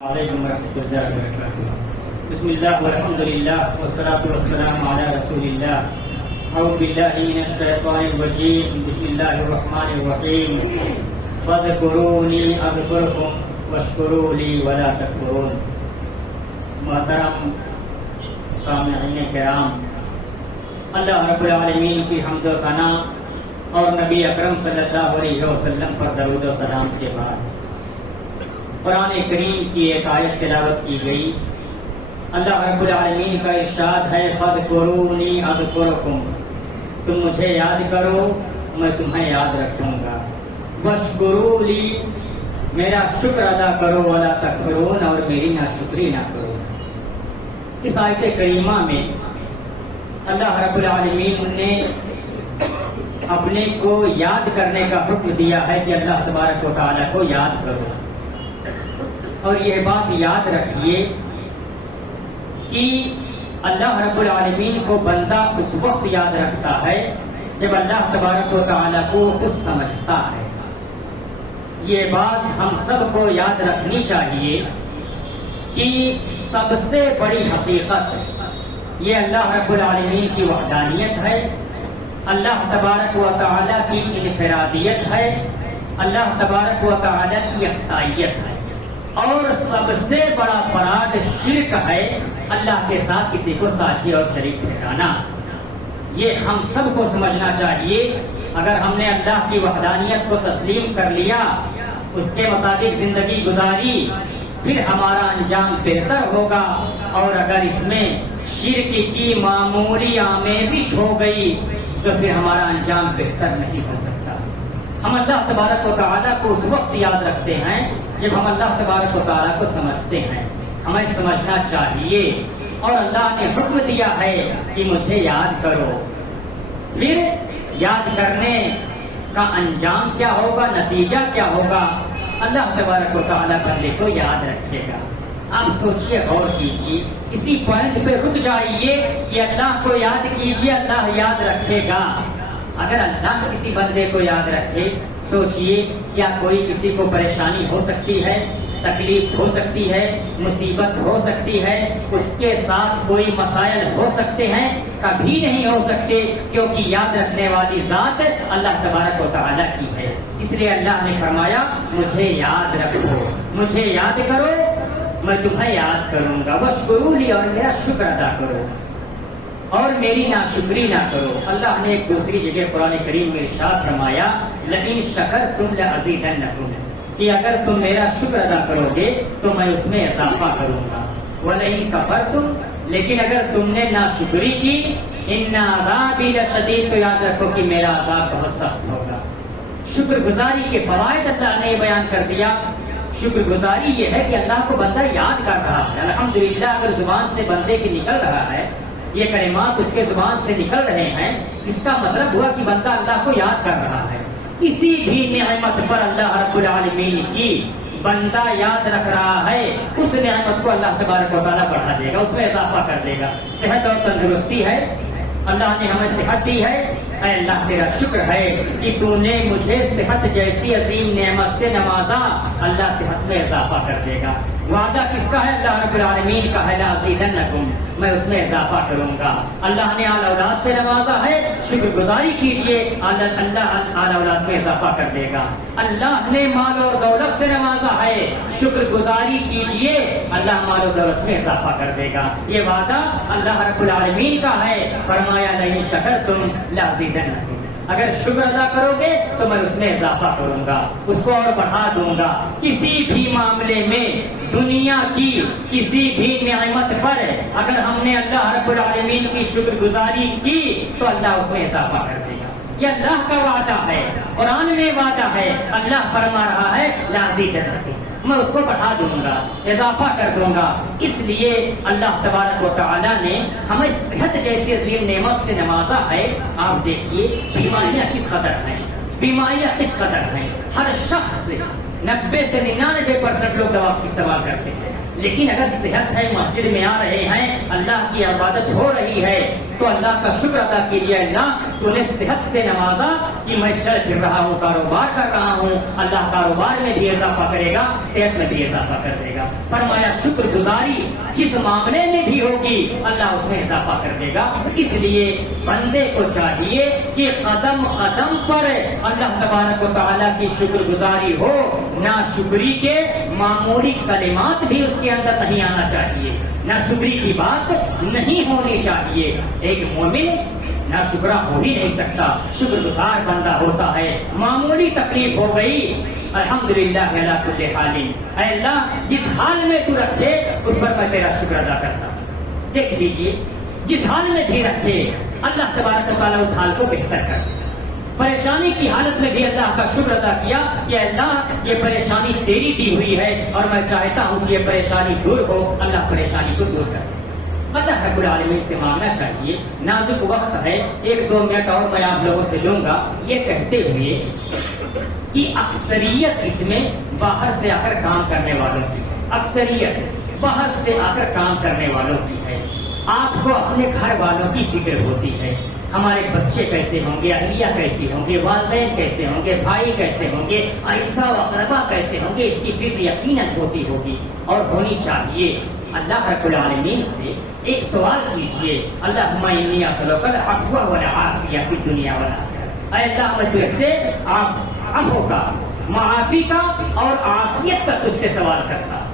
علیکم ورحمۃ اللہ وبرکاتہ۔ بسم اللہ والحمد للہ والصلاۃ والسلام علی رسول اللہ۔ اعوذ باللہ من الشیطان الرجیم، بسم اللہ الرحمن الرحیم۔ فاذکرونی اذکرکم واشکروا لی ولا تکفرون۔ محترم سامعین کرام، اللہ رب العالمین کی حمد و ثنا اور نبی اکرم صلی اللہ علیہ وسلم پر درود و سلام کے بعد قرآن کریم کی ایک آیت تلاوت کی گئی۔ اللہ رب العالمین کا ارشاد ہے فاذکرونی اذکرکم، تم مجھے یاد کرو میں تمہیں یاد رکھوں گا، واشکروا لی، میرا شکر ادا کرو، ولا تکفرون، اور میری ناشکری نہ کرو۔ اس آیت کریمہ میں اللہ رب العالمین نے اپنے کو یاد کرنے کا حکم دیا ہے کہ اللہ تبارک و تعالیٰ کو یاد کرو، اور یہ بات یاد رکھیے کہ اللہ رب العالمین کو بندہ اس وقت یاد رکھتا ہے جب اللہ تبارک و تعالیٰ کو کچھ سمجھتا ہے۔ یہ بات ہم سب کو یاد رکھنی چاہیے کہ سب سے بڑی حقیقت یہ اللہ رب العالمین کی وحدانیت ہے، اللہ تبارک و تعالیٰ کی انفرادیت ہے، اللہ تبارک و تعالیٰ کی یکتائیت ہے، اور سب سے بڑا فراد شرک ہے اللہ کے ساتھ کسی کو ساجی اور شریک ٹھہرانا۔ یہ ہم سب کو سمجھنا چاہیے۔ اگر ہم نے اللہ کی وحدانیت کو تسلیم کر لیا، اس کے مطابق زندگی گزاری، پھر ہمارا انجام بہتر ہوگا، اور اگر اس میں شرک کی معمولی آمیزش ہو گئی تو پھر ہمارا انجام بہتر نہیں ہو سکتا۔ ہم اللہ تبارک و تعالیٰ کو اس وقت یاد رکھتے ہیں جب ہم اللہ تبارک و تعالیٰ کو سمجھتے ہیں۔ ہمیں سمجھنا چاہیے، اور اللہ نے حکم دیا ہے کہ مجھے یاد کرو۔ پھر یاد کرنے کا انجام کیا ہوگا، نتیجہ کیا ہوگا، اللہ تبارک و تعالیٰ بندے کو یاد رکھے گا۔ آپ سوچئے، غور کیجئے، اسی پوائنٹ پہ رک جائیے کہ اللہ کو یاد کیجئے، اللہ یاد رکھے گا۔ اگر اللہ کسی بندے کو یاد رکھے، سوچئے کیا کوئی کسی کو پریشانی ہو سکتی ہے، تکلیف ہو سکتی ہے، مصیبت ہو سکتی ہے، اس کے ساتھ کوئی مسائل ہو سکتے ہیں؟ کبھی نہیں ہو سکتے، کیونکہ یاد رکھنے والی ذات اللہ تبارک و تعالیٰ کی ہے۔ اس لیے اللہ نے فرمایا مجھے یاد رکھو، مجھے یاد کرو، میں تمہیں یاد کروں گا، واشکروا لی، اور میرا شکر ادا کرو اور میری ناشکری نہ کرو۔ اللہ نے ایک دوسری جگہ قرآن کریم میں ارشاد فرمایا لئن شکرتم لأزیدنکم، کہ اگر تم میرا شکر ادا کرو گے تو میں اس میں اضافہ کروں گا، ولئن کفرتم، لیکن اگر تم نے ناشکری کی، ان عذابی لشدید، تو یاد رکھو کہ میرا عذاب بہت سخت ہوگا۔ شکر گزاری کے فوائد اللہ نے بیان کر دیا۔ شکر گزاری یہ ہے کہ اللہ کو بندہ یاد کر رہا ہے۔ الحمدللہ اگر زبان سے بندے کی نکل رہا ہے، یہ کلمات اس کے زبان سے نکل رہے ہیں، اس کا مطلب ہوا کہ بندہ اللہ کو یاد کر رہا ہے۔ کسی بھی نعمت پر اللہ رب العالمین کی بندہ یاد رکھ رہا ہے، اس نعمت کو اللہ تبارک و تعالیٰ بڑھا دے گا، اس میں اضافہ کر دے گا۔ صحت اور تندرستی ہے، اللہ نے ہمیں صحت دی ہے، اے اللہ تیرا شکر ہے کہ تو نے مجھے صحت جیسی عظیم نعمت سے نوازا، اللہ صحت میں اضافہ کر دے گا۔ وعدہ کس کا ہے؟ اللہ رب العالمین کا ہے لأزیدنکم، میں اس میں اضافہ کروں گا۔ اللہ نے آل اولاد سے نوازا ہے، شکر گزاری کیجئے، اللہ آل اولاد میں اضافہ کر دے گا۔ اللہ نے مال اور دولت سے نوازا ہے، شکر گزاری کیجئے، اللہ مال و دولت میں اضافہ کر دے گا۔ یہ وعدہ اللہ رب العالمین کا ہے، فرمایا لئن شکرتم لأزیدنکم، اگر شکر ادا کرو گے تو میں اس میں اضافہ کروں گا، اس کو اور بڑھا دوں گا۔ کسی بھی معاملے میں دنیا کی کسی بھی نعمت پر اگر ہم نے اللہ رب العالمین کی شکر گزاری کی تو اللہ اس میں اضافہ کر دے گا۔ یہ اللہ کا وعدہ ہے، قرآن میں وعدہ ہے، اللہ فرما رہا ہے لأزیدنکم، میں اس کو بڑھا دوں گا، اضافہ کر دوں گا۔ اس لیے اللہ تبارک و تعالیٰ نے ہمیں صحت جیسی عظیم نعمت سے نوازا ہے۔ آپ دیکھیے بیماریاں کس قدر ہیں، بیماریاں کس قدر ہیں، ہر شخص 90 سے 99% لوگ دوا استعمال کرتے ہیں، لیکن اگر صحت ہے، مسجد میں آ رہے ہیں، اللہ کی عبادت ہو رہی ہے، تو اللہ کا شکر ادا کیجیے، اللہ تو نے صحت سے نوازا کہ میں چل پھر رہا ہوں، کاروبار کر رہا ہوں، اللہ کاروبار میں بھی اضافہ کرے گا، صحت میں بھی اضافہ کر دے گا۔ فرمایا شکر گزاری جس معاملے میں بھی ہوگی اللہ اس میں اضافہ کر دے گا۔ اس لیے بندے کو چاہیے کہ قدم قدم پر اللہ تبارک و تعالیٰ کی شکر گزاری ہو، نہ شکری کے معمولی کلمات بھی اس کے اندر نہیں آنا چاہیے، نہ شکری کی بات نہیں ہونی چاہیے۔ ایک مومن نہ شکرا ہو ہی نہیں سکتا، شکر گزار بندہ ہوتا ہے۔ معمولی تکلیف ہو گئی، الحمدللہ علی کل حال، اے اللہ جس حال میں تو رکھے اس پر میں تیرا شکر ادا کرتا ہوں۔ دیکھ لیجئے جس حال میں بھی رکھے اللہ تبارک و تعالیٰ اس حال کو بہتر کر دے۔ پریشانی کی حالت میں بھی اللہ کا شکر ادا کیا کہ اللہ یہ پریشانی تیری دی ہوئی ہے اور میں چاہتا ہوں کہ یہ پریشانی دور ہو، اللہ پریشانی کو دور کر دے۔ اللہ رب العالمین سے مانگنا چاہیے۔ نازک وقت ہے، 1-2 منٹ اور میں آپ لوگوں سے لوں گا، یہ کہتے ہوئے کہ اکثریت اس میں باہر سے آ کر کام کرنے والوں کی ہے، اکثریت باہر سے آ کر کام کرنے والوں کی ہے۔ آپ کو اپنے گھر والوں کی فکر ہوتی ہے، ہمارے بچے کیسے ہوں گے، اہلیہ کیسے ہوں گے، والدین کیسے ہوں گے، بھائی کیسے ہوں گے، عیسیٰ و اقربا کیسے ہوں گے، اس کی فکر یقیناً ہوتی ہوگی اور ہونی چاہیے۔ اللہ رب العالمین سے ایک سوال کیجئے، اللہم انی اسألک العفو والعافیہ فی الدنیا والآخرہ، اے اللہ میں تجھ سے عفو کا، معافی کا اور عافیت کا تجھ سے سوال کرتا ہوں۔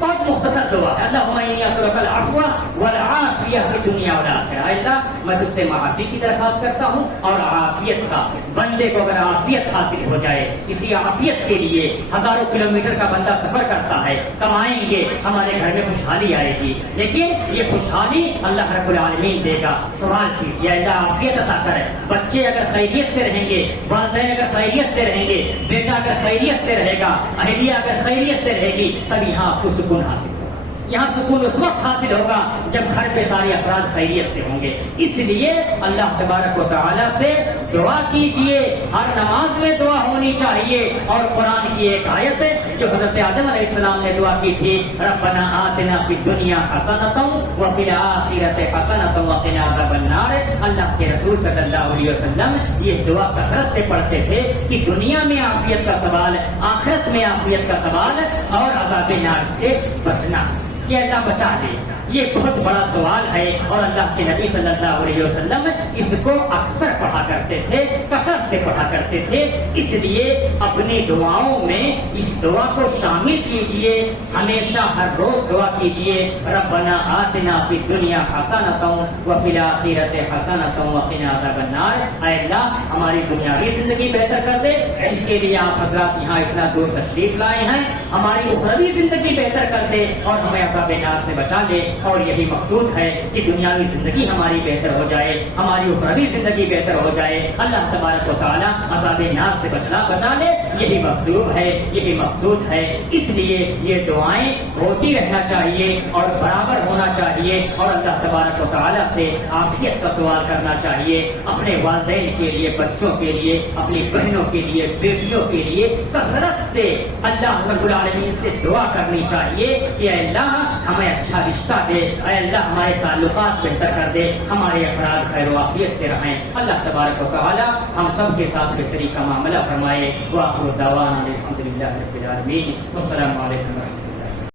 بہت مختصر دعا ہے، اللہم انی اسألک العفو والعافیہ فی الدنیا والآخرہ، اے اللہ میں تجھ سے معافی کی درخواست کرتا ہوں اور عافیت کا۔ بندے کو اگر عافیت حاصل ہو جائے، اسی عافیت کے لیے ہزاروں کلومیٹر کا بندہ سفر کرتا ہے، کمائیں گے، ہمارے گھر میں خوشحالی آئے گی، لیکن یہ خوشحالی اللہ رب العالمین دے گا۔ سوال کیجیے اللہ عافیت عطا کرے۔ بچے اگر خیریت سے رہیں گے، والدین اگر خیریت سے رہیں گے، بیٹا اگر خیریت سے رہے گا، اہلیہ اگر خیریت سے رہے گی، تب یہاں آپ کو سکون حاصل ہوگا۔ یہاں سکون اس وقت حاصل ہوگا جب گھر پہ سارے افراد خیریت سے ہوں گے۔ اس لیے اللہ تبارک و تعالیٰ سے دعا کیجئے، ہر نماز میں دعا ہونی چاہیے۔ اور قرآن کی ایک آیت ہے جو حضرت آدم علیہ السلام نے دعا کی تھی، ربنا آتنا فی الدنیا حسنۃ وفی الآخرۃ حسنۃ وقنا عذاب النار۔ اللہ کے رسول صلی اللہ علیہ وسلم یہ دعا کثرت سے پڑھتے تھے کہ دنیا میں عافیت کا سوال، آخرت میں عافیت کا سوال اور عذاب نار سے بچنا، کہ اللہ بچا دے۔ یہ بہت بڑا سوال ہے اور اللہ کے نبی صلی اللہ علیہ وسلم اس کو اکثر پڑھا کرتے تھے، کثرت سے پڑھا کرتے تھے۔ اس لیے اپنی دعاؤں میں اس دعا کو شامل کیجئے، ہمیشہ ہر روز دعا کیجئے، ربنا آتنا فی الدنیا حسنۃ وفی الآخرۃ حسنۃ وقنا عذاب النار۔ اے اللہ ہماری دنیاوی زندگی بہتر کر دے، اس کے لیے آپ حضرات یہاں اتنا دور تشریف لائے ہیں، ہماری اخروی زندگی بہتر کر دے اور ہمیں عذاب نار سے بچا لے۔ اور یہی مقصود ہے کہ دنیاوی زندگی ہماری بہتر ہو جائے، ہماری اخروی زندگی بہتر ہو جائے، اللہ تبارک و تعالیٰ عذاب نار سے بچا لے۔ یہی مطلوب ہے، یہی مقصود ہے۔ اس لیے یہ دعائیں ہوتی رہنا چاہیے اور برابر ہونا چاہیے اور اللہ تبارک و تعالیٰ سے عافیت کا سوال کرنا چاہیے، اپنے والدین کے لیے، بچوں کے لیے، اپنی بہنوں کے لیے، بیٹیوں کے لیے کثرت سے اللہ رب العالمین سے دعا کرنی چاہیے کہ اے اللہ ہمیں اچھا رشتہ دے، اے اللہ ہمارے تعلقات بہتر کر دے، ہمارے افراد خیر و عافیت سے رہیں۔ اللہ تبارک و تعالی ہم سب کے ساتھ بہتری کا معاملہ فرمائے۔ وآخر دعوانا الحمدللہ رب العالمین، والسلام علیکم ورحمۃ اللہ۔